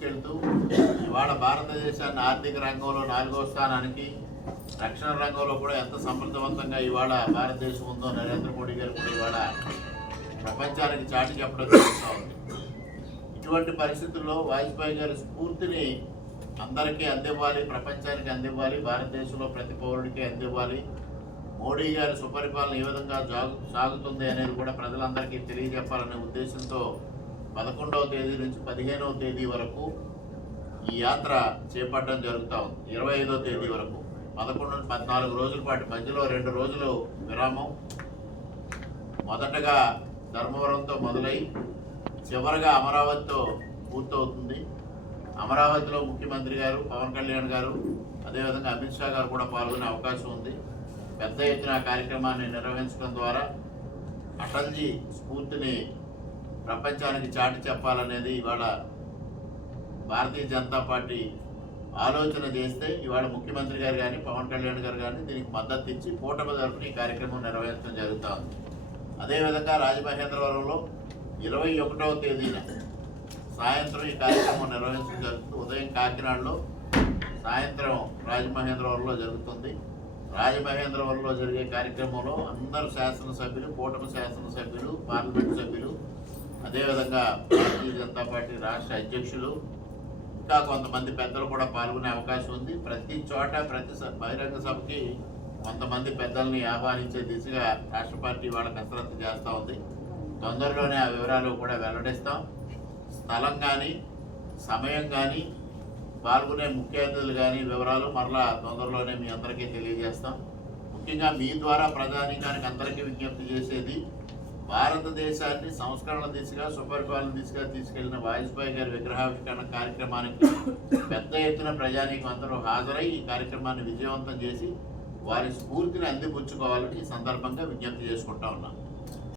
తీసుకెళ్తూ ఇవాళ భారతదేశాన్ని ఆర్థిక రంగంలో నాలుగో స్థానానికి రక్షణ రంగంలో కూడా ఎంత సమర్థవంతంగా ఇవాళ భారతదేశం ఉందో నరేంద్ర మోడీ గారు కూడా ఇవాళ ప్రపంచానికి చాటి చెప్పడం జరుగుతూ ఉంది. ఇటువంటి పరిస్థితుల్లో వాజ్పేయి గారి స్ఫూర్తిని అందరికీ అందివ్వాలి ప్రపంచానికి అందివ్వాలి భారతదేశంలో ప్రతి పౌరుడికి అందివ్వాలి. మోడీ గారి సుపరిపాలన ఏ విధంగా సాగుతుంది అనేది కూడా ప్రజలందరికీ తెలియజెప్పాలనే ఉద్దేశంతో పదకొండవ తేదీ నుంచి పదిహేనవ తేదీ వరకు ఈ యాత్ర చేపట్టడం జరుగుతూ ఉంది. ఇరవై ఐదో తేదీ వరకు. పదకొండు నుంచి పద్నాలుగు రోజుల పాటు మధ్యలో రెండు రోజులు విరామం. మొదటగా ధర్మవరంతో మొదలై చివరగా అమరావతితో పూర్తవుతుంది. అమరావతిలో ముఖ్యమంత్రి గారు పవన్ కళ్యాణ్ గారు అదేవిధంగా అమిత్ షా గారు కూడా పాల్గొనే అవకాశం ఉంది. పెద్ద ఎత్తున కార్యక్రమాన్ని నిర్వహించడం ద్వారా అటల్జీ స్ఫూర్తిని ప్రపంచానికి చాటి చెప్పాలనేది ఇవాళ భారతీయ జనతా పార్టీ ఆలోచన చేస్తే ఇవాళ ముఖ్యమంత్రి గారు కానీ పవన్ కళ్యాణ్ గారు కానీ దీనికి మద్దతు ఇచ్చి కూటమి తరఫున ఈ కార్యక్రమం నిర్వహించడం జరుగుతూ ఉంది. అదేవిధంగా రాజమహేంద్రవరంలో ఇరవై ఒకటవ తేదీన సాయంత్రం ఈ కార్యక్రమం నిర్వహించడం జరుగుతుంది. ఉదయం కాకినాడలో సాయంత్రం రాజమహేంద్రవరంలో జరుగుతుంది. రాజమహేంద్రవరంలో జరిగే కార్యక్రమంలో అందరు శాసనసభ్యులు కూటమి శాసనసభ్యులు పార్లమెంట్ సభ్యులు అదేవిధంగా భారతీయ జనతా పార్టీ రాష్ట్ర అధ్యక్షులు ఇంకా కొంతమంది పెద్దలు కూడా పాల్గొనే అవకాశం ఉంది. ప్రతి చోట ప్రతి బహిరంగ సభకి కొంతమంది పెద్దల్ని ఆహ్వానించే దిశగా రాష్ట్ర పార్టీ వాళ్ళ కసరత్తు చేస్తూ ఉంది. తొందరలోనే ఆ వివరాలు కూడా వెల్లడిస్తాం. స్థలం కానీ సమయం కానీ పాల్గొనే ముఖ్య అతిథులు కానీ వివరాలు మరలా తొందరలోనే మీ అందరికీ తెలియజేస్తాం. ముఖ్యంగా మీ ద్వారా ప్రధానికానికి అందరికీ విజ్ఞప్తి చేసేది భారతదేశాన్ని సంస్కరణ దిశగా సుపరిపాలన దిశగా తీసుకెళ్ళిన వాజ్పేయి గారి విగ్రహావిష్కరణ కార్యక్రమానికి పెద్ద ఎత్తున ప్రజానీకం అందరూ హాజరై ఈ కార్యక్రమాన్ని విజయవంతం చేసి వారి స్ఫూర్తిని అందిపుచ్చుకోవాలని ఈ సందర్భంగా విజ్ఞప్తి చేసుకుంటా ఉన్నాం